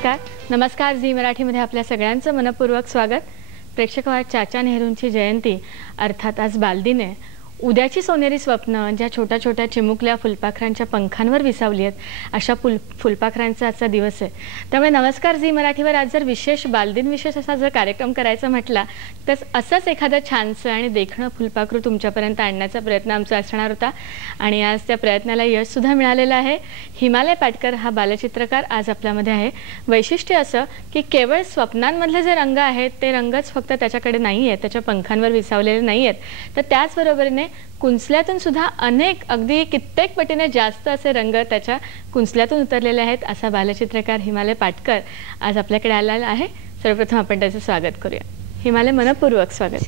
नमस्कार नमस्कार झी मराठीमध्ये आपल्या सगळ्यांचं मनपूर्वक स्वागत। प्रेक्षक हो, आज चाचा नेहरूंची जयंती अर्थात आज बालदिन आहे। उद्याची सोनेरी स्वप्न ज्या छोट्या छोट्या चिमुकल्या फुलपाखरांच्या पंखांवर विसावली आहेत अशा फुलपाखरांचा आजचा दिवस आहे। त्यामुळे नमस्कार झी मराठीवर आज जर विशेष बालदिन विशेष असा जर कार्यक्रम करायचा म्हटला तर असंच एखादं छानसं आणि देखणं फुलपाखरू तुमच्यापर्यंत आणण्याचा प्रयत्न आमचा असणार होता आणि आज त्या प्रयत्नाला यश सुद्धा मिळालेलं आहे। हिमालय पाटकर हा बालचित्रकार आज आपल्यामध्ये आहे। वैशिष्ट्य असं की केवळ स्वप्नांमधले जे रंग आहेत ते रंगच फक्त त्याच्याकडे नाही आहेत, त्याच्या पंखांवर विसावलेले नाही आहेत, तर त्याचबरोबरीने कुंचल्यातून सुद्धा अनेक अगदी कित्येक पटीने जास्त असे रंग त्याच्या कुंचल्यातून उतरलेले आहेत। असा बालचित्रकार हिमालय पाटकर आज आपल्याकडे आलेला आहे। सर्वप्रथम आपण त्याचे स्वागत करूया। हिमालय, मनपूर्वक स्वागत।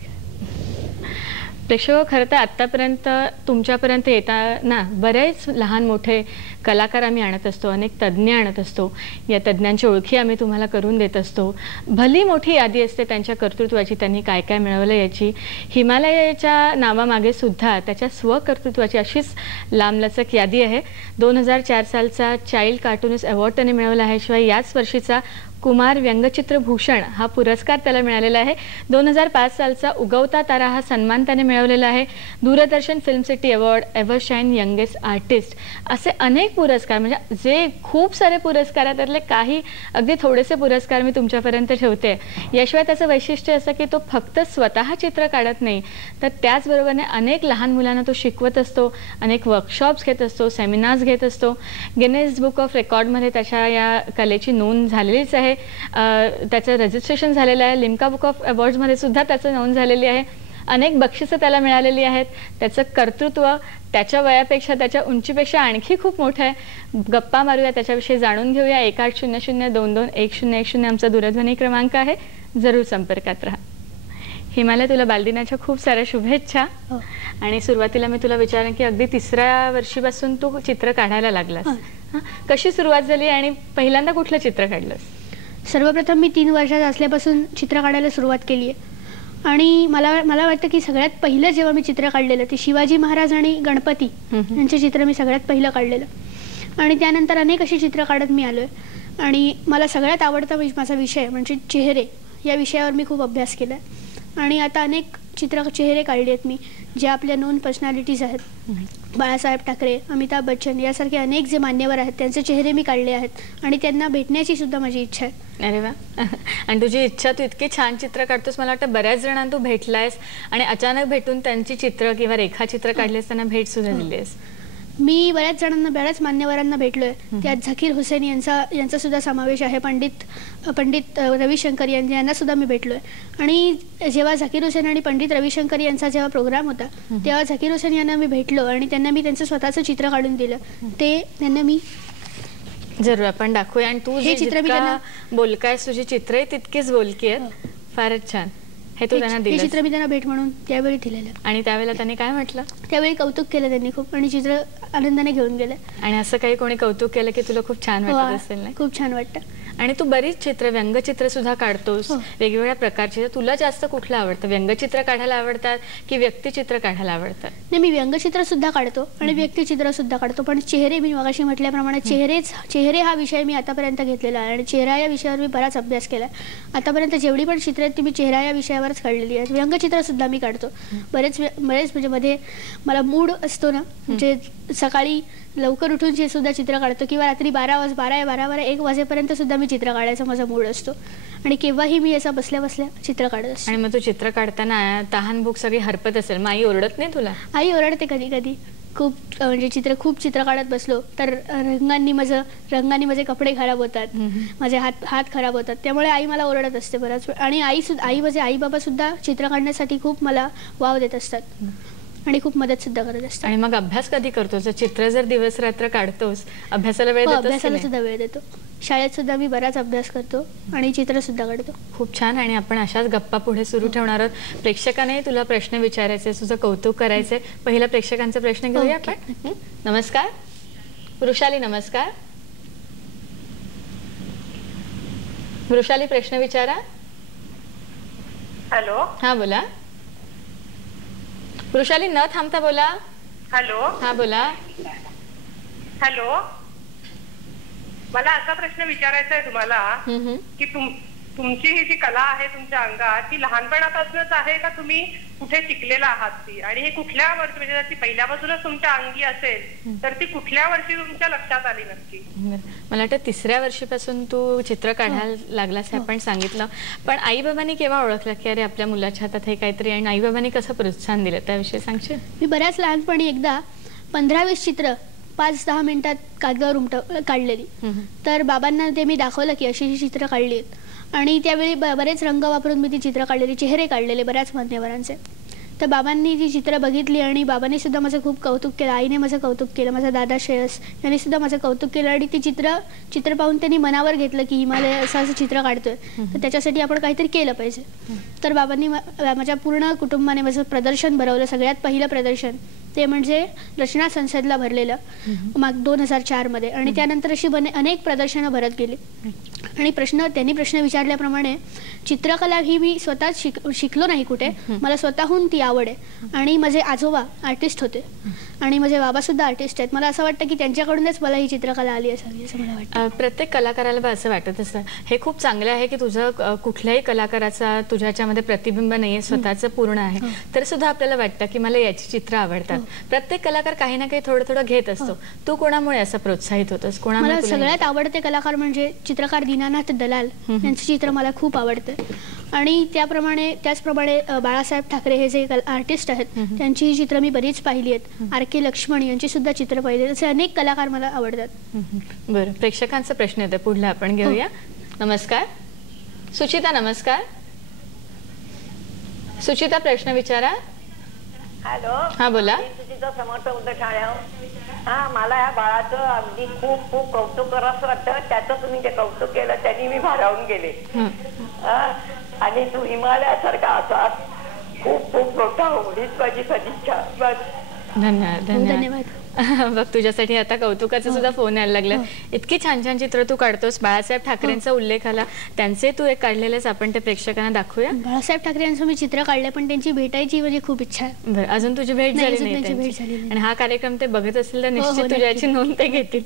प्रेक्षक, खरं तर आत्तापर्यंत तुमच्यापर्यंत येताना बरेच लहान मोठे कलाकार आम्ही आणत असतो, अनेक तज्ज्ञ आणत असतो। या तज्ज्ञांची ओळखी आम्ही तुम्हाला करून देत असतो। भली मोठी यादी असते त्यांच्या कर्तृत्वाची, त्यांनी काय काय मिळवलं याची। हिमालयाच्या नावामागे सुद्धा त्याच्या स्वकर्तृत्वाची अशीच लांबलचक यादी आहे। 2004 सालचा चाइल्ड कार्टूनिस्ट अवॉर्ड त्याने मिळवला आहे। शिवाय याच वर्षीचा कुमार व्यंगचित्र भूषण हा पुरस्कार त्याला मिळालेला आहे। 2005 सालचा उगवता तारा हा सन्मान त्याने मिळवलेला आहे। Doordarshan film city award, ever shine youngest artist, असे अनेक पुरस्कार, म्हणजे जे खूप सारे पुरस्कार आहेत त्यातले काही अगदी थोडेसे पुरस्कार मी तुमच्यापर्यंत ठेवते। याशिवाय त्याचं वैशिष्ट्य असं की तो फक्त स्वतः चित्र काढत नाही तर त्याचबरोबरने अनेक लहान मुलांना तो शिकवत असतो, अनेक वर्कशॉप्स घेत असतो, सेमिनार्स घेत असतो। गिनीज बुक ऑफ रेकॉर्डमध्ये त्याच्या या कलेची नोंद झालेलीच आहे। त्याचं रजिस्ट्रेशन झालेलं आहे। लिम्का बुक ऑफ अवॉर्ड्समध्ये सुद्धा त्याचं नोंद झालेली आहे। अनेक बक्षिसं त्याला मिळालेली आहेत। त्याचं कर्तृत्व त्याच्या वयापेक्षा, त्याच्या उंचीपेक्षा आणखी खूप मोठं आहे। गप्पा मारूया, त्याच्याविषयी जाणून घेऊया। 1800221010 आमचा दूरध्वनी क्रमांक आहे, जरूर संपर्कात राहा। हिमालय, तुला बालदिनाच्या खूप साऱ्या शुभेच्छा। आणि सुरुवातीला मी तुला विचारेन की अगदी 3ऱ्या वर्षीपासून तू चित्र काढायला लागलास, कशी सुरुवात झाली आणि पहिल्यांदा कुठलं चित्र काढलंस? सर्वप्रथम मी 3 वर्षाचा असल्यापासून चित्र काढायला सुरुवात केली आहे आणि मला वाटतं की सगळ्यात पहिलं जेव्हा मी चित्र काढलेलं ते शिवाजी महाराज आणि गणपती यांचे चित्र मी सगळ्यात पहिलं काढलेलं आणि त्यानंतर अनेक अशी चित्र काढत मी आलो आहे। आणि मला सगळ्यात आवडता माझा विषय म्हणजे चेहरे, या विषयावर मी खूप अभ्यास केला आहे आणि आता अनेक चेहरे काढले आहेत मी, जे आपल्या नोन पर्सनॅलिटीज आहेत। बाळासाहेब ठाकरे, अमिताभ बच्चन यासारखे अनेक जे मान्यवर आहेत त्यांचे चेहरे मी काढले आहेत आणि त्यांना भेटण्याची सुद्धा माझी इच्छा आहे। अरे वा, आणि तुझी इच्छा, तू इतकी छान चित्र काढतोस, मला वाटतं बऱ्याच जणांना तू भेटलायस आणि अचानक भेटून त्यांची चित्र किंवा रेखाचित्र काढलेस, त्यांना भेट सुद्धा दिलीस। मी बऱ्याच जणांना, बऱ्याच मान्यवरांना भेटलोय, त्यात झाकीर हुसेन यांचा सुद्धा समावेश आहे। पंडित रविशंकर यांना सुद्धा मी भेटलोय आणि जेव्हा झाकीर हुसेन आणि पंडित रविशंकर यांचा जेव्हा प्रोग्राम होता तेव्हा झाकीर हुसेन यांना मी भेटलो आणि त्यांना मी त्यांचं स्वतःचं चित्र काढून दिलं। ते त्यांना मी जरूर आपण दाखवूया। आणि तू हे चित्र बोलकायस, तुझी चित्रही तितकीच बोलकी आहेत, फारच छान। हे तू त्यांना दिलं? हे चित्र मी त्यांना भेट म्हणून त्यावेळी दिलेलं आणि त्यावेळेला त्यांनी काय म्हटलं? त्यावेळी कौतुक केलं त्यांनी खूप आणि चित्र आनंदाने घेऊन गेलं। आणि असं काही कोणी कौतुक केलं की तुला खूप छान वाटत असेल ना? खूप छान वाटतं। आणि तू बरीच चित्र, व्यंगचित्र सुद्धा काढतोस, वेगवेगळ्या प्रकारचे। तुला जास्त कुठलं आवडतं? व्यंगचित्र काढायला आवडतात की व्यक्तिचित्र काढायला आवडतात? नाही, मी व्यंगचित्र सुद्धा काढतो आणि व्यक्तिचित्र सुद्धा काढतो, पण चेहरे, मी मगाशी म्हटल्याप्रमाणे चेहरे हा विषय मी आतापर्यंत घेतलेला आहे आणि चेहरा या विषयावर मी बराच अभ्यास केला आहे। आतापर्यंत जेवढी पण चित्र आहेत ती मी चेहरा या विषयावरच काढलेली आहेत। व्यंगचित्र सुद्धा मी काढतो बरेच म्हणजे मध्ये मला मूड असतो ना, म्हणजे सकाळी लवकर उठून जे सुद्धा चित्र काढतो किंवा रात्री 1 वाजेपर्यंत सुद्धा मी चित्र काढायचा माझा मूड असतो आणि केव्हाही मी असं बसल्या बसल्या चित्र काढत असते। आणि मग तू चित्र काढताना तहान भूक सगळी हरपत असेल, मग आई ओरडत नाही तुला? आई ओरडते कधी कधी, खूप म्हणजे खूप चित्र काढत बसलो तर रंगांनी माझे कपडे खराब होतात, माझे हात खराब होतात, त्यामुळे आई मला ओरडत असते बराच वेळ। आणि आई बाबा सुद्धा चित्र काढण्यासाठी खूप मला वाव देत असतात आणि खूप मदत सुद्धा करत असतात। आणि मग अभ्यास कधी करतोस? चित्र जर दिवस रात्र काढतोस, अभ्यासाला वेळ देतोस? अभ्यासाला सुद्धा वेळ देतो, शाळेत सुद्धा मी बराच अभ्यास करतो आणि चित्र सुद्धा काढतो। खूप छान। आणि आपण अशाच गप्पा पुढे सुरू ठेवणार आहोत। प्रेक्षकांनाही तुला प्रश्न विचारायचे, तुझं कौतुक करायचंय। पहिला प्रेक्षकांचा प्रश्न घेऊया आपण। नमस्कार वृषाली, नमस्कार वृषाली, प्रश्न विचारा। हॅलो, हा बोला वृषाली, न थांबता बोला। हॅलो, हा बोला। हॅलो, मला असा प्रश्न विचारायचा आहे तुम्हाला की तुमची ही जी कला आहे तुमच्या अंगात ती लहानपणापासूनच आहे का तुम्ही कुठे शिकलेला आहात ती, आणि हे कुठल्या वर्षी म्हणजे जर ती पहिल्यापासूनच तुमच्या अंगी असेल तर ती कुठल्या वर्षी तुमच्या लक्षात आली नक्की? मला वाटतं 3ऱ्या वर्षीपासून तू चित्र काढायला लागलास हे आपण सांगितलं, पण आई बाबांनी केव्हा ओळखलं की अरे आपल्या मुलाच्या हातात हे काहीतरी, आणि आई बाबांनी कसं प्रोत्साहन दिलं त्याविषयी सांगशील? मी बऱ्याच लहानपणी एकदा 15-20 चित्र 5-10 मिनिटात कागदावर काढलेली, तर बाबांना ते मी दाखवलं की अशी चित्र काढली आहेत, आणि त्यावेळी बरेच रंग वापरून मी ती चित्र काढलेली, चेहरे काढलेले बऱ्याच मान्यवरांचे. तर बाबांनी ती चित्र बघितली आणि बाबांनी सुद्धा माझं खूप कौतुक केलं, आईने माझं कौतुक केलं, माझा दादा श्रेयस यांनी सुद्धा माझं कौतुक केलं, आणि ती चित्र पाहून त्यांनी मनावर घेतलं की हिमालय असं चित्र काढतोय तर त्याच्यासाठी आपण काहीतरी केलं पाहिजे. तर बाबांनी माझ्या पूर्ण कुटुंबाने माझं प्रदर्शन भरवलं. सगळ्यात पहिलं प्रदर्शन ते म्हणजे रचना संसदला भरलेलं 2004 मध्ये, आणि त्यानंतर अशी अनेक प्रदर्शनं भरत गेली. आणि त्यांनी प्रश्न विचारल्याप्रमाणे चित्रकला ही मी स्वतःच शिकलो नाही कुठे, मला स्वतःहून ती आवड आहे. आणि माझे आजोबा आर्टिस्ट होते आणि माझे बाबा सुद्धा आर्टिस्ट आहेत. मला असं वाटतं की त्यांच्याकडूनच मला ही चित्रकला आली असावी असं मला वाटतं. प्रत्येक कलाकाराला असं वाटत असतं. हे खूप चांगलं आहे की तुझं कुठल्याही कलाकाराचा तुझ्याच्यामध्ये प्रतिबिंब नाहीये, स्वतःचं पूर्ण आहे, तर सुद्धा आपल्याला वाटतं की मला याची चित्र आवडतात. प्रत्येक कलाकार काही ना काही थोडं थोडं घेत असतो. तू कोणामुळे असं प्रोत्साहित होतोस? मला सगळ्यात आवडते कलाकार म्हणजे चित्रकार दीनानाथ दलाल यांचं चित्र मला खूप आवडतं. आणि त्याचप्रमाणे बाळासाहेब ठाकरे हे जे आर्टिस्ट आहेत त्यांची ही चित्र मी बरीच पाहिली आहेत. RK लक्ष्मण यांची सुद्धा चित्र पाहिली. असे अनेक कलाकार मला आवडतात. बरं, प्रेक्षकांचा प्रश्न येतो, पुढला आपण घेऊया. नमस्कार सुचिता. नमस्कार सुचिता, प्रश्न विचारा. हॅलो, हा बोला. सुचिता समर्थ उद्धठाळ्या. हा, मला या बाळाचं अगदी खूप खूप कौतुक करावंसं वाटतं. त्याचं तुम्ही जे कौतुक केलं त्यांनी मी भारावून गेले. आणि तू हिमालयासारखा असाच खूप खूप मोठा हो, हीच माझी सदिच्छा. धन्यवाद. धन्यवाद. बघ, तुझ्यासाठी आता कौतुकाचे सुद्धा फोन यायला लागले. इतकी छान छान चित्र तू काढतोस. बाळासाहेब ठाकरेंचा उल्लेख आला, त्यांचे तू एक काढलेलेच आपण ते प्रेक्षकांना दाखवूया. बाळासाहेब ठाकरे यांचं मी चित्र काढलं, पण त्यांची भेटायची म्हणजे खूप इच्छा आहे. बरं, अजून तुझी भेट झाली नाही. आणि हा कार्यक्रम ते बघत असतील तर निश्चित तुझ्या याची नोंद ते घेतील.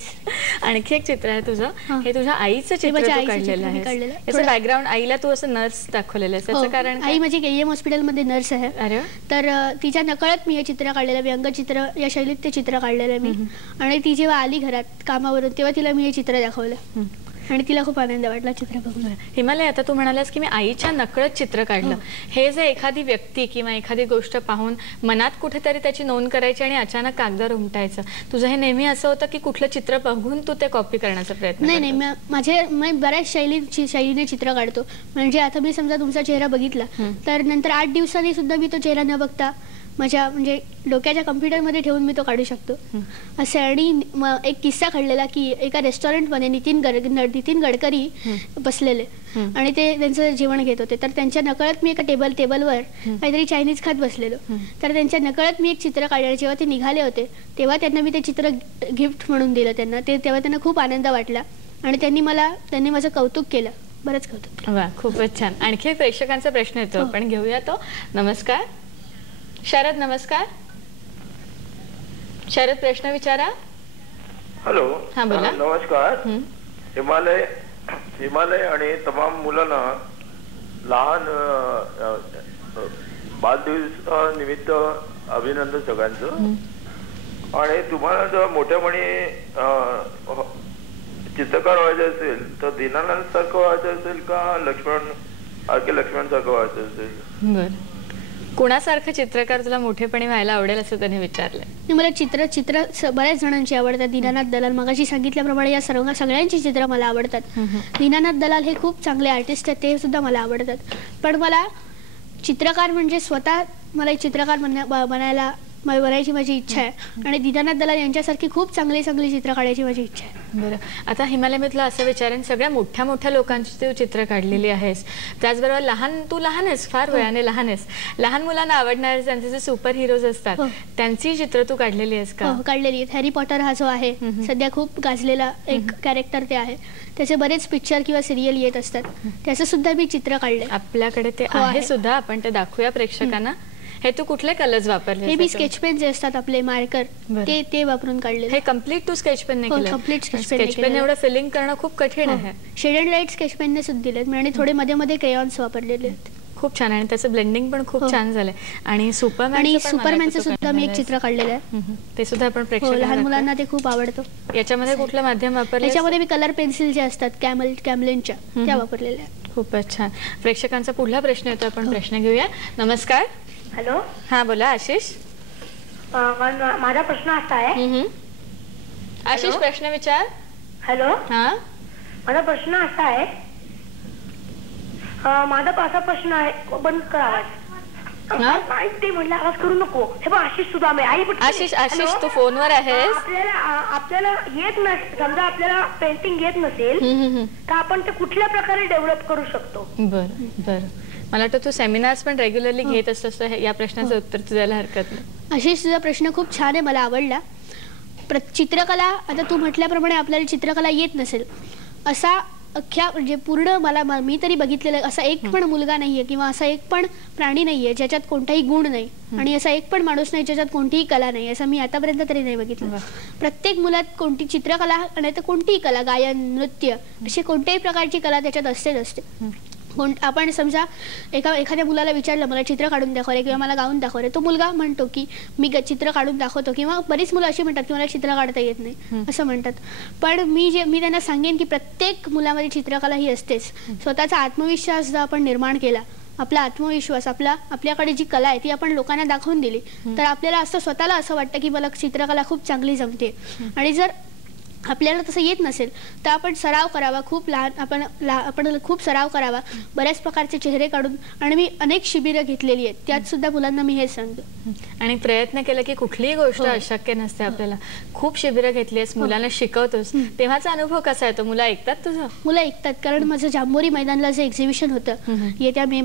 आणखी एक चित्र आहे तुझं, हे तुझ्या आईचं चित्र तू काढलेलं आहे. याचं बॅकग्राऊंड, आईला तू असं नर्स दाखवलेलं आहे, त्याचं कारण? आई माझी KEM हॉस्पिटलमध्ये नर्स आहे. अरे, तर तिच्या नकळत मी हे चित्र काढलेलं, व्यंगचित्र या शैलीत ते चित्र काढलेलं मी. आणि ती जेव्हा आली घरात कामावरून तेव्हा तिला मी हे चित्र दाखवलं आणि तिला खूप आनंद वाटला चित्र बघून. हिमालय, आता तू म्हणालास की मी आईच्या नकळत चित्र काढलं. हे जे एखादी व्यक्ती किंवा एखादी गोष्ट पाहून मनात कुठेतरी त्याची नोंद करायची आणि अचानक कागदावर उमटायचं, तुझं हे नेहमी असं होतं की कुठलं चित्र बघून तू ते कॉपी करण्याचा प्रयत्न? नाही, मी बऱ्याच शैलीने चित्र काढतो. म्हणजे आता मी समजा तुमचा चेहरा बघितला तर नंतर 8 दिवसांनी सुद्धा मी तो चेहरा न बघता माझ्या म्हणजे डोक्याच्या कम्प्युटरमध्ये ठेवून मी तो काढू शकतो असे. आणि एक किस्सा घडलेला की एका रेस्टॉरंटमध्ये नितीन गडकरी बसलेले आणि ते त्यांचं जेवण घेत होते. तर त्यांच्या नकळत मी एका टेबलवर काहीतरी चायनीज खात बसलेलो. तर त्यांच्या नकळत मी एक चित्र काढलं. जेव्हा ते निघाले होते तेव्हा त्यांना मी ते चित्र गिफ्ट म्हणून दिलं त्यांना. तेव्हा त्यांना खूप आनंद वाटला आणि त्यांनी माझं कौतुक केलं, बरंच कौतुक. वा, खूपच छान. आणखी एक प्रेक्षकांचा प्रश्न येतो, आपण घेऊया तो. नमस्कार शरद. नमस्कार शरद, प्रश्न विचारा. हॅलो. हा बोला. नमस्कार. हिमालय आणि तमाम मुलांना लहान बालदिवस निमित्त अभिनंदन सगळ्यांचं. आणि तुम्हाला जर मोठ्यापणी चित्रकार व्हायचं असेल तर दीनानाथ सारखं व्हायचं असेल का RK लक्ष्मण सारखं व्हायचं असेल? बरं, कुणासारखं चित्रकार तुला मोठेपणी व्हायला आवडेल असं त्याने विचारलंय. मला चित्र बऱ्याच जणांची आवडतात. दीनानाथ दलाल, मगाशी सांगितल्याप्रमाणे या सगळ्यांची चित्र मला आवडतात. दीनानाथ दलाल हे खूप चांगले आर्टिस्ट आहेत, ते सुद्धा मला आवडतात. पण मला चित्रकार म्हणजे स्वतः मला एक चित्रकार बनायची माझी इच्छा आहे आणि दीनानाथ दलाल यांच्यासारखी खूप चांगली चित्र काढायची माझी इच्छा आहे. बरं, आता हिमालय, मी तुला असं विचारेन, सगळ्या मोठ्या लोकांची तू चित्र काढलेली आहेस, त्याचबरोबर तू लहान आहेस, फार वयाने लहान आहेस, लहान मुलांना आवडणारे त्यांचे जे सुपर हिरोज असतात त्यांची चित्र तू काढलेली आहेस का? काढलेली आहेत. हॅरी पॉटर हा जो आहे सध्या खूप गाजलेला एक कॅरेक्टर ते आहे, त्याचे बरेच पिक्चर किंवा सिरियल येत असतात, त्याचं सुद्धा मी चित्र काढले. आपल्याकडे ते आहे सुद्धा, आपण ते दाखवूया प्रेक्षकांना. हे तू कुठले कलर्स वापरले? हे मी स्केच पेन जे असतात आपले मार्कर ते वापरून काढले. हे कम्प्लीट टू स्केच पेन ने केलं? कम्प्लीट स्केच पेन एवढं फिलिंग करणं खूप कठीण आहे. शेड अँड लाईट स्केच पेनने सुद्धा दिलेत आणि थोडे मध्ये मध्ये क्रेयॉन्स वापरलेले आहेत. खूप छान. आणि त्याचं ब्लेंडिंग पण खूप छान झालंय. आणि सुपरमॅनचं सुद्धा मी एक चित्र काढलेलं आहे. ते सुद्धा आपण प्रेक्षकांना, लहान मुलांना ते खूप आवडतं. याच्यामध्ये कुठलं माध्यम वापरलं? याच्यामध्ये मी कलर पेन्सिल जे असतात कॅमलिनच्या त्या वापरलेल्या आहेत. खूपच छान. प्रेक्षकांचा पुढला प्रश्न येतो, आपण प्रश्न घेऊया. नमस्कार. हॅलो. हा बोला आशिष. माझा प्रश्न असा आहे. आशिष प्रश्न विचार. हॅलो. हा माझा प्रश्न असा आहे. माझा असा प्रश्न आहे. बंद कर आवाज. ते म्हणलं आवाज करू नको. हे बघ आशिष सुद्धा आशिष तू फोनवर आहेस? आपल्याला येत नसेल, समजा आपल्याला पेंटिंग येत नसेल तर आपण ते कुठल्या प्रकारे डेव्हलप करू शकतो? बरं. मला वाटतं तू सेमिनार्स पण रेग्युलरली घेत असतोस, या प्रश्नाचं उत्तर तू द्यायला हरकत नाही. आशिष तुझा प्रश्न खूप छान आहे, मला आवडला. चित्रकला, आता तू म्हटल्याप्रमाणे आपल्याला चित्रकला येत नसेल असा अख्ख्या म्हणजे पूर्ण मी तरी बघितलेलं असा एक पण मुलगा नाहीये किंवा असा एक पण प्राणी नाहीये ज्याच्यात कोणताही गुण नाही आणि असा एक पण माणूस नाही ज्याच्यात कोणतीही कला नाही, असं मी आतापर्यंत तरी नाही बघितलं. प्रत्येक मुलात कोणती चित्रकला नाही तर कोणतीही कला, गायन, नृत्य, अशी कोणत्याही प्रकारची कला त्याच्यात असते. आपण समजा एखाद्या मुलाला विचारलं मला चित्र काढून दाखव रे किंवा मला गाऊन दाखव रे, तो मुलगा म्हणतो की मी चित्र काढून दाखवतो, किंवा बरीच मुलं अशी म्हणतात की मला चित्र काढता येत नाही असं म्हणतात. पण मी त्यांना सांगेन की प्रत्येक मुलामध्ये चित्रकला ही असतेच. स्वतःचा आत्मविश्वास जर आपण निर्माण केला, आपला आत्मविश्वास, आपल्याकडे जी कला आहे ती आपण लोकांना दाखवून दिली तर आपल्याला स्वतःला असं वाटतं की मला चित्रकला खूप चांगली जमते. आणि जर आपल्याला तसं येत नसेल तर आपण सराव करावा, आपण खूप सराव करावा, बऱ्याच प्रकारचे चेहरे काढून. आणि मी अनेक शिबिरं घेतलेली आहेत, त्यात सुद्धा मुलांना मी हे सांगतो. आणि प्रयत्न केला की कुठलीही गोष्ट अशक्य नसते. आपल्याला खूप शिबिरं घेतली आहेस, मुलांना शिकवतोस, तेव्हाचा अनुभव कसा आहे तो? मुलं ऐकतात तुझं? मुलं ऐकतात, कारण माझं जांभोरी मैदानला जे एक्झिबिशन होतं येत्या मे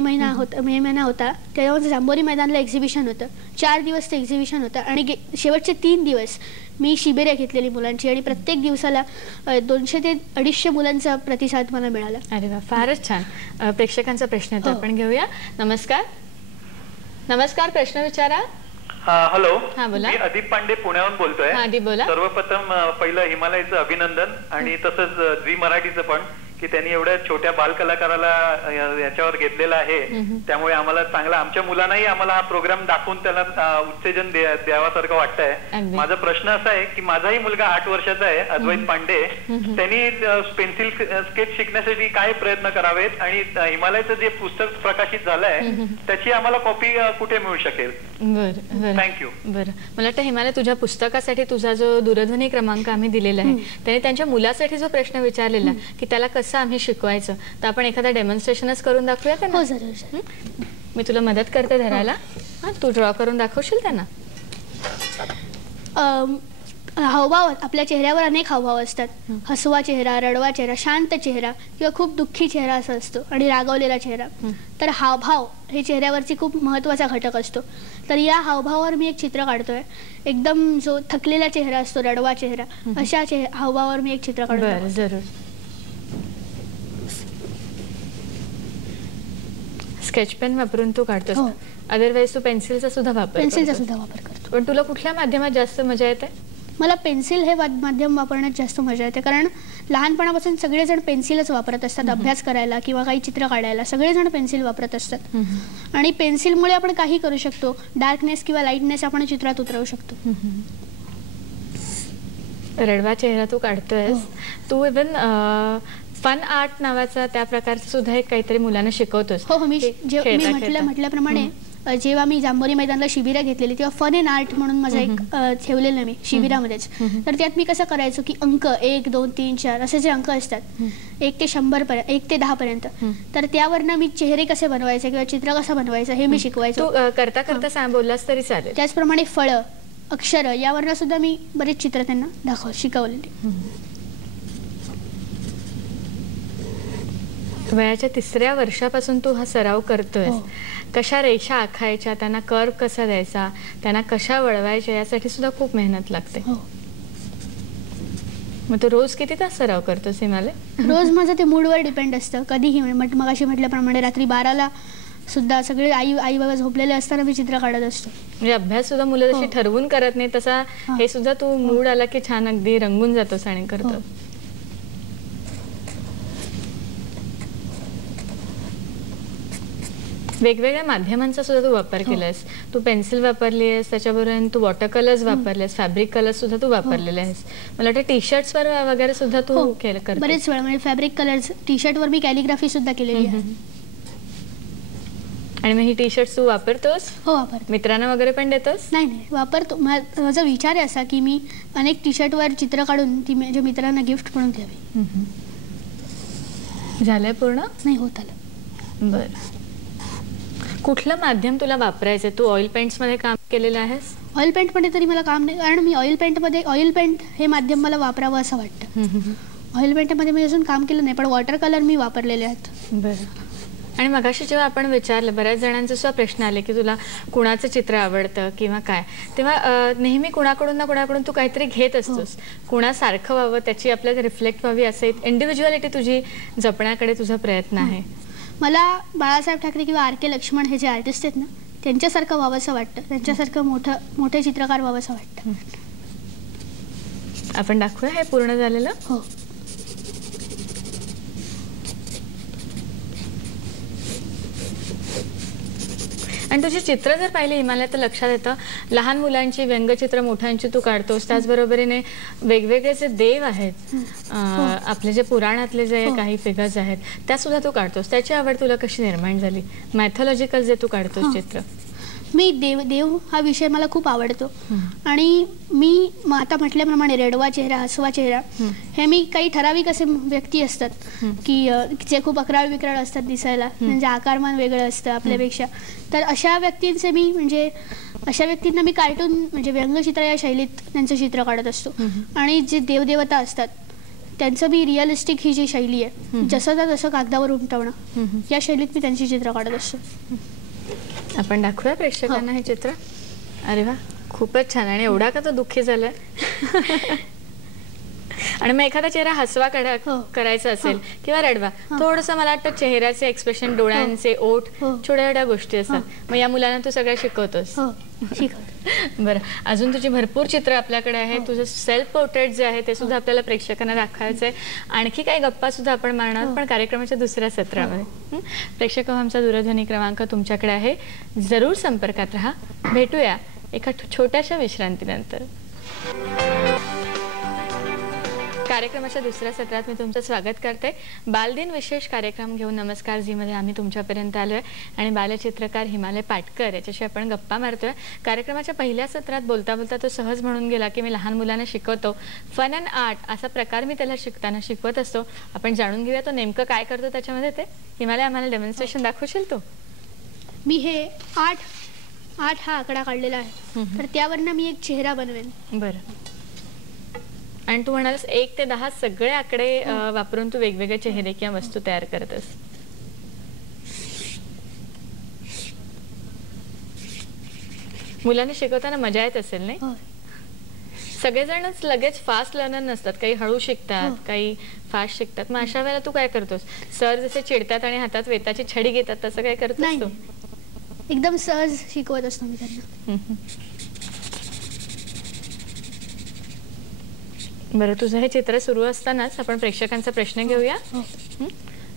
महिना होता तेव्हा जांभोरी मैदानला एक्झिबिशन होतं. 4 दिवस ते एक्झिबिशन होतं आणि शेवटचे 3 दिवस मी शिबिरे घेतलेली मुलांची आणि प्रत्येक दिवसाला 200 ते 250 मुलांचा प्रतिसाद मला मिळाला. अरे वा, फारच छान. प्रेक्षकांचा प्रश्न येतो, आपण घेऊया. नमस्कार. प्रश्न विचारा. हॅलो. हा बोला. मी अदीप पांडे पुण्याहून बोलतोय. हा अदीप बोला. सर्वप्रथम पहिलं हिमालयचं अभिनंदन आणि तसंच झी मराठीचं पण, की त्यांनी एवढ्या छोट्या बालकलाकाराला याच्यावर घेतलेला आहे. त्यामुळे आम्हाला चांगला, आमच्या मुलांनाही आम्हाला हा प्रोग्राम दाखवून त्याला उत्तेजन द्यावासारखं वाटतंय. माझा प्रश्न असा आहे की माझाही मुलगा 8 वर्षाचा आहे, अद्वैत पांडे. त्यांनी पेन्सिल स्केच शिकण्यासाठी काय प्रयत्न करावेत आणि हिमालयचं जे पुस्तक प्रकाशित झालंय त्याची आम्हाला कॉपी कुठे मिळू शकेल? बरं, थँक्यू. बरं. मला वाटतं हिमालय, तुझ्या पुस्तकासाठी तुझा जो दूरध्वनी क्रमांक आम्ही दिलेला आहे, त्याने त्यांच्या मुलासाठी जो प्रश्न विचारलेला की त्याला कसं आम्ही शिकवायचं, तर आपण एखादा डेमॉन्स्ट्रेशनच करून दाखवूया त्यांना? हो जरूर. मी तुला मदत करते धरायला. तू ड्रॉ करून दाखवशील त्यांना? हावभाव, आपल्या चेहऱ्यावर अनेक हावभाव असतात. हसवा चेहरा, रडवा चेहरा, शांत चेहरा किंवा खूप दुःखी चेहरा असा असतो आणि रागवलेला चेहरा. तर हावभाव हे चेहऱ्यावरची खूप महत्त्वाचा घटक असतो. तर या हावभावावर मी एक चित्र काढतोय. एकदम जो थकलेला चेहरा असतो, रडवा चेहरा, अशा हावभावावर मी एक चित्र काढतोय. जरूर. स्केच पेन वापरून तू काढतोस? अदरवाईज तू पेन्सिलचा सुद्धा वापर करतो. पण तुला कुठल्या माध्यमात जास्त मजा येते? मला पेन्सिल हे माध्यम वापरण्यात जास्त मजा येते, कारण लहानपणापासून सगळेजण पेन्सिलच वापरत असतात. अभ्यास करायला किंवा काही चित्र काढायला सगळेजण पेन्सिल वापरत असतात. आणि पेन्सिलमुळे आपण काही करू शकतो. डार्कनेस किंवा लाईटनेस आपण चित्रात उतरवू शकतो. रडवा चेहरा तू काढतोयस. तू इव्हन फन आर्ट नावाचा त्या प्रकारचं सुद्धा एक काहीतरी मुलांना शिकवतोस? हो, मी म्हटल्याप्रमाणे जेव्हा मी जांभोरी मैदानाला शिबिरं घेतलेली तेव्हा फन इन आर्ट म्हणून माझं एक ठेवलेलं मी शिबिरामध्येच. तर त्यात मी कसं करायचो की अंक 1, 2, 3, 4 असे जे अंक असतात 1 ते 100 पर्यंत, 1 ते 10 पर्यंत, तर त्यावरनं मी चेहरे कसे बनवायचे किंवा चित्र कसं बनवायचं हे मी शिकवायचो. तू करता बोललास तरी चालेल. त्याचप्रमाणे फळं, अक्षरं यावरनं सुद्धा मी बरेच चित्र त्यांना शिकवलेली. वयाच्या 3ऱ्या वर्षापासून तू हा सराव करतोय. कशा रेषा आखायच्या, त्यांना कर्व कसा द्यायचा, त्यांना कशा वळवायच्या, यासाठी सुद्धा खूप मेहनत लागते. मग तू रोज किती तास सराव करतोस हिमालय? रोज माझं ते मूडवर डिपेंड असतं. कधीही मगाशी म्हटल्याप्रमाणे रात्री 12ला सुद्धा सगळे आई बाबा झोपलेले असताना मी चित्र काढत असतो. म्हणजे अभ्यास सुद्धा मुलं जशी ठरवून करत नाही तसा हे सुद्धा तू मूड आला की छान अगदी रंगून जातोस आणि करतो. वेगवेगळ्या माध्यमांचा सुद्धा तू वापर केलास. तू पेन्सिल वापरली आहेस, त्याच्याबरोबर तू वॉटर कलर्स वापरलेस, फॅब्रिक कलर्स सुद्धा तू वापरलेले आहेस. मला वाटतं टी शर्ट्सवर वगैरे सुद्धा तू केलं बरेच वेळा. म्हणजे फॅब्रिक कलर्स टी शर्टवर मी कॅलिग्राफी सुद्धा केलेली आहे. आणि मग ही टी शर्ट तू वापरतोस? हो वापरतो. मित्रांना वगैरे पण देतोस? नाही वापरतो. माझा विचार आहे असा की मी अनेक टी शर्टवर चित्र काढून ती माझ्या मित्रांना गिफ्ट म्हणून द्यावी. झालंय पूर्ण? नाही होत आलं. बरं. कुठलं माध्यम तुला वापरायचं? तू ऑइल पेंट्समध्ये काम केलेलं आहेस? ऑइल पेंटमध्ये तरी मला काम नाही, कारण मी ऑइल पेंट हे माध्यम मला वापरावं असं वाटतं. ऑइल पेंटमध्ये मी अजून काम केलं नाही, पण वॉटर कलर मी वापरलेले आहेत. बरं. आणि मगाशी जेव्हा आपण विचारलं, बऱ्याच जणांचे सुद्धा प्रश्न आले की तुला कुणाचं चित्र आवडतं किंवा काय, तेव्हा नेहमी कुणाकडून तू काहीतरी घेत असतोस. कुणासारखं व्हावं, त्याची आपल्याला रिफ्लेक्ट व्हावी, असं इंडिव्हिज्युअलिटी तुझी जपण्याकडे तुझा प्रयत्न आहे. मला बाळासाहेब ठाकरे किंवा RK लक्ष्मण हे जे आर्टिस्ट आहेत ना, त्यांच्यासारखं व्हावंसं वाटतं. त्यांच्यासारखं मोठे चित्रकार व्हावंसं वाटतं. आपण दाखवूया हे पूर्ण झालेलं? हो. आणि तुझी चित्र जर पाहिली हिमालयात तर लक्षात येतं, लहान मुलांची व्यंगचित्र मोठ्यांची तू काढतोस. त्याचबरोबरीने वेगवेगळे जे देव आहेत, आपले जे पुराणातले जे काही फिगर्स आहेत त्या सुद्धा तू काढतोस. त्याची आवड तुला कशी निर्माण झाली? मॅथॉलॉजिकल जे तू काढतोस चित्र. मी देव हा विषय मला खूप आवडतो. आणि मी आता म्हटल्याप्रमाणे रेडवा चेहरा, हसवा चेहरा, हे मी काही ठराविक असे व्यक्ती असतात की जे खूप अकराळ विक्राळ असतात दिसायला, म्हणजे आकारमान वेगळं असतं आपल्यापेक्षा. तर अशा व्यक्तींचे मी म्हणजे अशा व्यक्तींना मी कार्टून म्हणजे व्यंगचित्र या शैलीत त्यांचं चित्र काढत असतो. आणि जे देवदेवता असतात त्यांचं मी रिअलिस्टिक ही जी शैली आहे, जसं तसं कागदावर उमटवणं, या शैलीत मी त्यांची चित्र काढत असतो. आपण दाखवूया प्रेक्षकांना हे चित्र? अरे वा, खूपच छान. आणि एवढा का तो दुःखी झालाय? आणि मग एखादा चेहरा हसवा करायचा असेल किंवा रडवा, थोडंसं मला वाटतं चेहऱ्याचे एक्सप्रेशन, डोळ्यांचे ओठ, छोट्या छोट्या गोष्टी असतात. मग या मुलांना तू सगळ्या शिकवतोस? बरं. अजून तुझी भरपूर चित्र आपल्याकडे आहे. तुझं सेल्फ पोर्ट्रेट जे आहे ते सुद्धा आपल्याला प्रेक्षकांना दाखवायचं आहे. आणखी काही गप्पा सुद्धा आपण मारणार, पण कार्यक्रमाच्या दुसऱ्या सत्रामध्ये. प्रेक्षक, आमचा दूरध्वनी क्रमांक तुमच्याकडे आहे, जरूर संपर्कात राहा. भेटूया एका छोट्याशा विश्रांतीनंतर. कार्यक्रमाच्या दुसऱ्या सत्रात मी तुमचं स्वागत करते. बालदिन विशेष कार्यक्रम घेऊन नमस्कार झीमध्ये आम्ही तुमच्यापर्यंत आलो आहे. आणि बालचित्रकार हिमालय पाटकर याच्याशी आपण गप्पा मारतोय. कार्यक्रमाच्या पहिल्या सत्रात बोलता बोलता तो सहज म्हणून गेला की मी लहान मुलांना शिकवतो. फन अँड आर्ट असा प्रकार मी त्याला शिकवत असतो. आपण जाणून घेऊया तो नेमकं काय करतो त्याच्यामध्ये ते. हिमालय, आम्हाला डेमॉन्स्ट्रेशन दाखवशील तू? मी हे 8 हा आकडा काढलेला आहे, तर त्यावरनं मी एक चेहरा बनवेन. बरं. आणि तू म्हणालास 1 ते 10 सगळे आकडे वापरून तू वेगवेगळे चेहरे किंवा वस्तू तयार करतस. मुलांना शिकवताना मजा येत असेल नाही? सगळेजणच लगेच फास्ट लर्नर नसतात, काही हळू शिकतात, काही फास्ट शिकतात. मग अशा वेळेला तू काय करतोस? सर जसे चिडतात आणि हातात वेताची छडी घेतात तसं काय करतोस तू? एकदम सहज शिकवत असतो मी त्यांना. बरं, तुझं हे चित्र सुरू असतानाच आपण प्रेक्षकांचा प्रश्न घेऊया.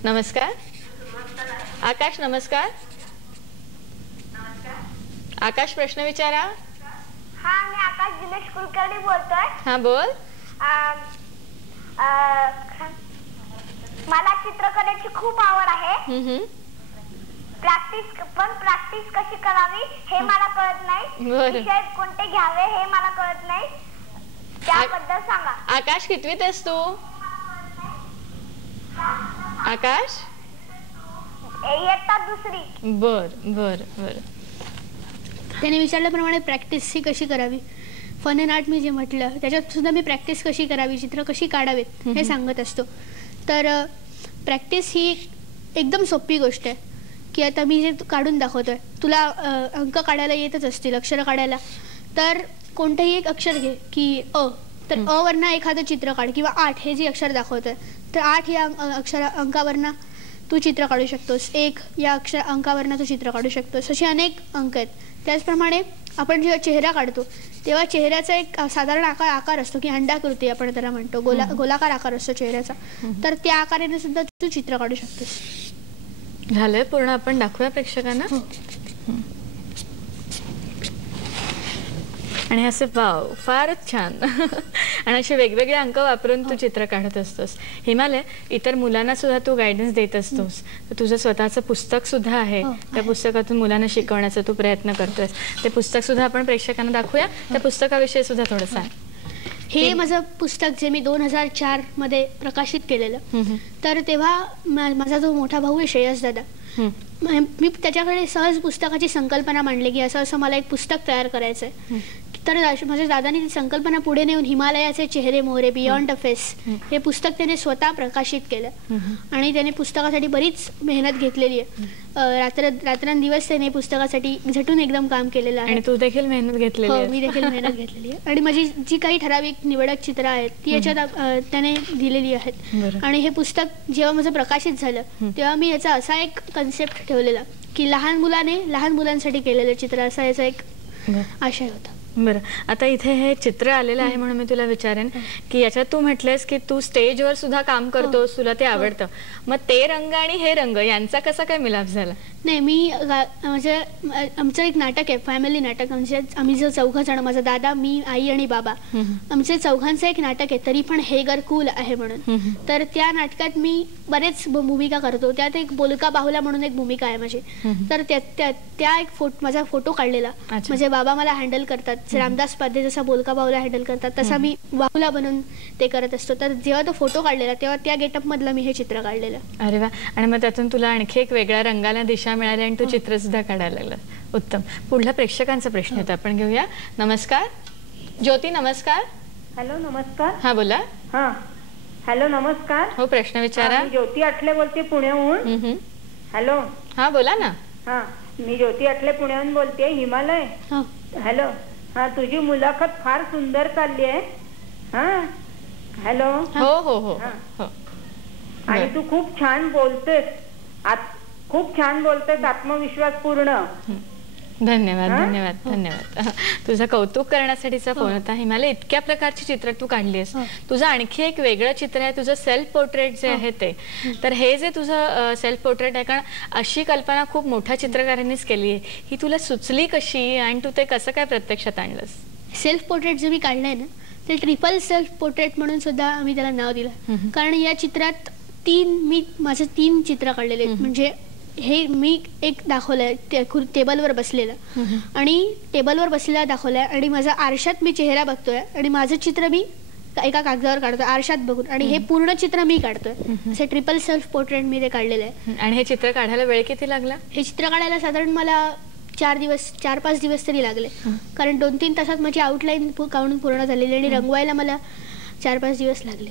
नमस्कार आकाश. नमस्कार आकाश, प्रश्न विचारा. हा, मी आकाश दिनेश कुलकर्णी बोलतोय. हा, बोल. मला चित्रकलेची खूप आवड आहे. प्रॅक्टिस कशी करावी हे मला कळत नाही. विषय कोणते घ्यावे हे मला कळत नाही, त्याबद्दल सांगा. आकाश, कितवीत आहेस तू? आकाश? इयत्ता 2री. बर बर बर. त्याने विचारल्याप्रमाणे प्रॅक्टिस ही कशी करावी, फन अँड आर्ट मी जे म्हटलं त्याच्यात सुद्धा मी प्रॅक्टिस कशी करावी, चित्र कशी काढावेत हे सांगत असतो. तर प्रॅक्टिस ही एकदम सोपी गोष्ट आहे की आता मी जे काढून दाखवतोय, तुला अंक काढायला येतच असतील, अक्षरं काढायला. तर कोणतंही एक अक्षर घे की तर वरनं एखादं चित्र काढ, किंवा 8 हे जे अक्षर दाखवतोय तर 8 या अंकावरनं तू चित्र काढू शकतोस, 1 या अंकावरनं तू चित्र काढू शकतोस, असे अनेक अंक आहेत. त्याचप्रमाणे आपण जेव्हा चेहरा काढतो तेव्हा चेहऱ्याचा एक साधारण आकार असतो की अंडाकृती आपण त्याला म्हणतो, गोलाकार आकार असतो चेहऱ्याचा, तर त्या आकाराने सुद्धा तू चित्र काढू शकतोस. झालंय पूर्ण, आपण दाखवूया प्रेक्षकांना. आणि असे वाव, फारच छान. आणि असे वेगवेगळे अंक वापरून तू चित्र काढत असतोस. हिमालय, इतर मुलांना सुद्धा तू गायडन्स देत असतोस. तुझं स्वतःचं पुस्तक सुद्धा आहे, त्या पुस्तकातून मुलांना शिकवण्याचा तू प्रयत्न करतोस. ते पुस्तक सुद्धा आपण प्रेक्षकांना दाखवूया. त्या पुस्तकाविषयी सुद्धा थोडं सांग. हे माझं पुस्तक जे मी 2004 मध्ये प्रकाशित केलेलं, तर तेव्हा माझा जो मोठा भाऊ आहे श्रेयस दादा, मी त्याच्याकडे सहज पुस्तकाची संकल्पना मांडली की असं असं मला एक पुस्तक तयार करायचं आहे. तर माझ्या दादानी ती संकल्पना पुढे नेऊन हिमालयाचे चेहरे मोहरे बियॉन्ड द फेस हे पुस्तक त्याने स्वतः प्रकाशित केलं. आणि त्याने पुस्तकासाठी बरीच मेहनत घेतलेली आहे. रात्रंदिवस त्याने पुस्तकासाठी झटून एकदम काम केलेलं आहे. आणि तू देखील मेहनत घेतलेली आहे. मी देखील मेहनत घेतलेली आहे. आणि माझी जी काही ठराविक निवडक चित्र आहेत ती याच्यात त्याने दिलेली आहेत. आणि हे पुस्तक जेव्हा माझं प्रकाशित झालं तेव्हा मी याचा असा एक कन्सेप्ट ठेवलेला की लहान मुलांसाठी केलेलं चित्र, असा याचा एक आशय होता. बरं, आता इथे हे चित्र आलेलं आहे म्हणून मी तुला विचारेन की याच्यात तू म्हटलंस की तू स्टेजवर सुद्धा काम करतोस, तुला ते आवडतं. मग ते रंग आणि हे रंग यांचा कसा काय मिलाप झाला? नाही, मी म्हणजे आमचं एक नाटक आहे, फॅमिली नाटक. म्हणजे आम्ही जो 4 जण, माझा दादा, मी, आई आणि बाबा, आमचे 4घांचं एक नाटक आहे, तरी पण हे घर कूल आहे म्हणून. तर त्या नाटकात मी बरेच भूमिका करतो. त्यात एक बोलका बाहुला म्हणून एक भूमिका आहे माझी. तर त्या एक माझा फोटो काढलेला, म्हणजे बाबा मला हँडल करतात, रामदास पाध्ये जसा बोलका बाहुला हँडल करतात तसा मी बाहुला बनून ते करत असतो. तर जेव्हा तो फोटो काढलेला तेव्हा त्या गेटअप मधलं मी हे चित्र काढलेलं. अरे वा. आणि मग त्यातून तुला आणखी एक वेगळ्या रंगाला दिशा मिळाली आणि तू चित्र सुद्धा काढायला लागला. उत्तम. पुढला प्रेक्षकांचा प्रश्न होता, आपण घेऊया. नमस्कार ज्योती. नमस्कार. हॅलो, नमस्कार. हा बोला. हा, हॅलो, नमस्कार. हो, प्रश्न विचारा. ज्योती अटले बोलते पुण्याहून. हॅलो. हा बोला ना. हा, मी ज्योती अटले पुण्याहून बोलते. हिमालय. हॅलो. हा, तुझी मुलाखत फार सुंदर चालली आहे. हा, हॅलो. हो हो हो. आणि तू खूप छान बोलतेस, खूप छान बोलतेस, आत्मविश्वास पूर्ण. धन्यवाद धन्यवाद धन्यवाद. तुझं कौतुक करण्यासाठीचा फोन होता. हिमालय, इतक्या प्रकारची चित्र तू काढलीस. तुझं आणखी एक वेगळं चित्र आहे, तुझं सेल्फ पोर्ट्रेट जे आहे ते. तर हे जे तुझं सेल्फ पोर्ट्रेट आहे, कारण अशी कल्पना खूप मोठ्या चित्रकारांनीच केली आहे, ही तुला सुचली कशी आणि तू ते कसं काय प्रत्यक्षात आणलंस? सेल्फ पोर्ट्रेट जे मी काढलंय ना, ते ट्रिपल सेल्फ पोर्ट्रेट म्हणून सुद्धा आम्ही त्याला नाव दिलं. कारण या चित्रात माझे 3 चित्र काढलेले आहेत. म्हणजे हे मी एक दाखवलंय टेबलवर बसलेलं, आणि टेबलवर बसलेला दाखवलंय, आणि माझा आरशात मी चेहरा बघतोय, आणि माझं चित्र मी एका कागदावर काढतोय आरशात बघून, आणि हे पूर्ण चित्र मी काढतोय. असे ट्रिपल सेल्फ पोर्ट्रेट मी ते काढलेलं आहे. आणि हे चित्र काढायला वेळ किती लागला? हे चित्र काढायला साधारण मला 4-5 दिवस तरी लागले. कारण 2-3 तासात माझी आउटलाईन काढून पूर्ण झालेली, आणि रंगवायला मला 4-5 दिवस लागले.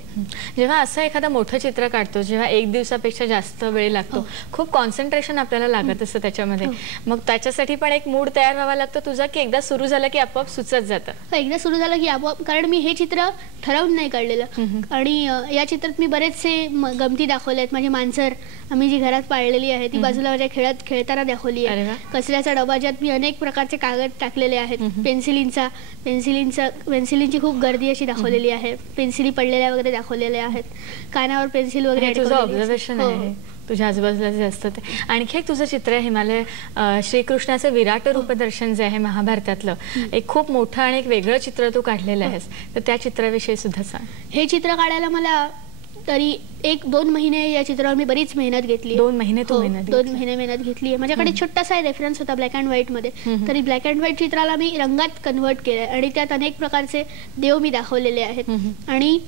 जेव्हा असं एखादं मोठं चित्र काढतो, जेव्हा 1 दिवसापेक्षा जास्त वेळ लागतो, खूप कॉन्सन्ट्रेशन आपल्याला लागत असतं त्याच्यामध्ये. मग त्याच्यासाठी पण एक मूड तयार व्हावा लागतो तुझा, की एकदा सुरू झालं की आपोआप सुचत जातं? एकदा सुरू झालं की आपोआप. कारण मी हे चित्र ठरवून नाही काढलेलं. आणि या चित्रात मी बरेचसे गमती दाखवले आहेत. माझी मांजर आम्ही जी घरात पाळलेली आहे ती बाजूला माझ्या खेळताना दाखवली आहे. कचऱ्याचा डबा ज्यात मी अनेक प्रकारचे कागद टाकलेले आहेत. पेन्सिलींची खूप गर्दी अशी दाखवलेली आहे. पेन्सिली पडलेल्या वगैरे दाखवलेल्या आहेत. कानावर पेन्सिल वगैरे. तुझं ऑब्झर्वेशन आहे तुझ्या आजूबाजूला जे असतं ते. आणखी एक तुझं चित्र आहे हिमालय, श्रीकृष्णाचं विराट रूपदर्शन जे आहे महाभारतातलं, एक खूप मोठं आणि एक वेगळं चित्र तू काढलेलं आहेस. तर त्या चित्राविषयी सुद्धा सांग. हे चित्र काढायला मला तरी 1-2 महिने या चित्रावर मी बरीच मेहनत घेतली. 2 महिने तू 2 महिने मेहनत घेतली. माझ्याकडे छोटासा रेफरन्स होता ब्लॅक अँड व्हाईट मध्ये. तरी ब्लॅक अँड व्हाईट चित्राला मी रंगात कन्व्हर्ट केलंय, आणि त्यात अनेक प्रकारचे देव मी दाखवलेले आहेत. आणि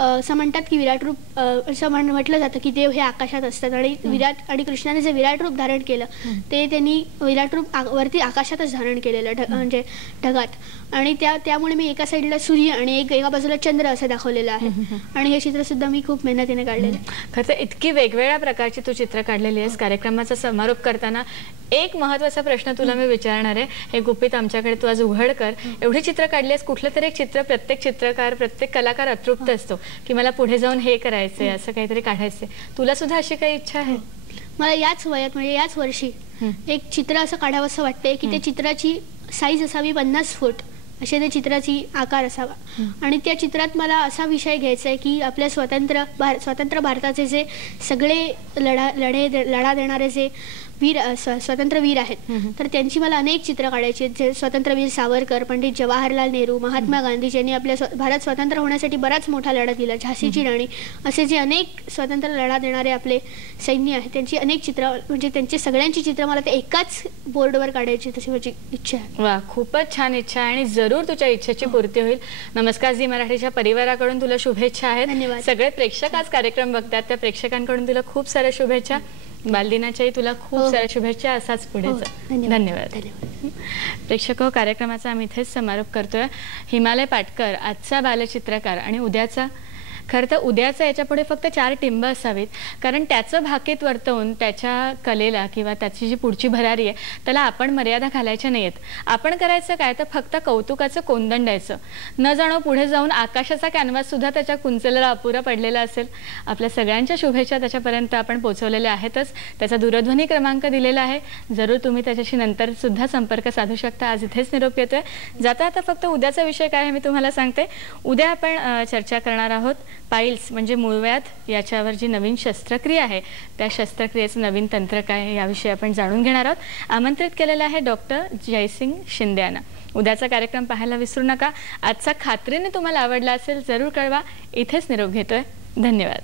असं म्हणतात की विराट रूप, असं म्हटलं जातं की देव हे आकाशात असतात, आणि कृष्णाने जे विराट रूप धारण केलं ते त्यांनी विराट रूप वरती आकाशातच धारण केलेलं, म्हणजे ढगात. आणि त्यामुळे मी एका साईडला सूर्य आणि एका बाजूला चंद्र असं दाखवलेलं आहे. आणि हे चित्र सुद्धा मी खूप मेहनतीने काढलेलं आहे. खरं तर इतकी वेगवेगळ्या प्रकारची तू चित्र काढलेली आहेस. कार्यक्रमाचा समारोप करताना एक महत्वाचा प्रश्न तुला मी विचारणार आहे, हे गुपित आमच्याकडे तू आज उघड कर. एवढी चित्र काढली आहेस, कुठलं तरी एक चित्र प्रत्येक चित्रकार, प्रत्येक कलाकार अतृप्त असतो की मला पुढे जाऊन हे करायचंय, असं काहीतरी काढायचंय. तुला सुद्धा अशी काही इच्छा आहे? मला याच वयात म्हणजे याच वर्षी एक चित्र असं काढावंसं वाटतंय की त्या चित्राची साईज असावी 50 फूट असे त्या चित्राची आकार असावा आणि त्या चित्रात मला असा विषय घ्यायचा आहे की आपल्या स्वतंत्र भारताचे जे सगळे लढा देणारे जे स्वातंत्र्यवीर आहेत तर त्यांची मला अनेक चित्र काढायची आहेत. जे स्वातंत्र्यवीर सावरकर, पंडित जवाहरलाल नेहरू, महात्मा गांधी ज्यांनी आपल्या भारत स्वतंत्र होण्यासाठी बराच मोठा लढा दिला, झाशीची राणी, असे जे अनेक स्वातंत्र्य लढा देणारे आपले सैन्य आहेत त्यांची अनेक चित्र म्हणजे त्यांची सगळ्यांची चित्र मला ते एकाच बोर्डवर काढायची तशी माझी इच्छा आहे. वा, खूपच छान इच्छा आहे आणि जरूर तुझ्या इच्छेची पूर्ती होईल. नमस्कार झी मराठीच्या परिवाराकडून तुला शुभेच्छा आहेत. धन्यवाद. सगळे प्रेक्षक आज कार्यक्रम बघतात त्या प्रेक्षकांकडून तुला खूप साऱ्या शुभेच्छा. बालदिनाच्याही तुला खूप साऱ्या शुभेच्छा. असाच पुढे धन्यवाद. प्रेक्षक कार्यक्रमाचा आम्ही इथेच समारोप करतोय. हिमालय पाटकर आजचा बालचित्रकार आणि उद्याचा खरं तर उद्याचं याच्या पुढे फक्त 4 टिंब असावीत कारण त्याचं भाकीत वर्तवून त्याच्या कलेला किंवा त्याची जी पुढची भरारी आहे त्याला आपण मर्यादा घालायच्या नाहीत. आपण करायचं काय तर फक्त कौतुकाचं कोंदण द्यायचं. न जाणो पुढे जाऊन आकाशाचा कॅनव्हास सुद्धा त्याच्या कुंचलेला अपुरा पडलेला असेल. आपल्या सगळ्यांच्या शुभेच्छा त्याच्यापर्यंत आपण पोहोचवलेल्या आहेतच. त्याचा दूरध्वनी क्रमांक दिलेला आहे. जरूर तुम्ही त्याच्याशी नंतर सुद्धा संपर्क साधू शकता. आज इथेच निरोप येतोय. जाता आता फक्त उद्याचा विषय काय आहे मी तुम्हाला सांगते. उद्या आपण चर्चा करणार आहोत पाईल्स म्हणजे मूळव्याध याच्यावर जी नवीन शस्त्रक्रिया आहे त्या शस्त्रक्रियेचं नवीन तंत्र काय याविषयी आपण जाणून घेणार आहोत. आमंत्रित केलेलं आहे डॉक्टर जयसिंग शिंदे यांना. उद्याचा कार्यक्रम पाहायला विसरू नका. आजचा खात्रीने तुम्हाला आवडला असेल जरूर कळवा. इथेच निरोप घेतोय. धन्यवाद.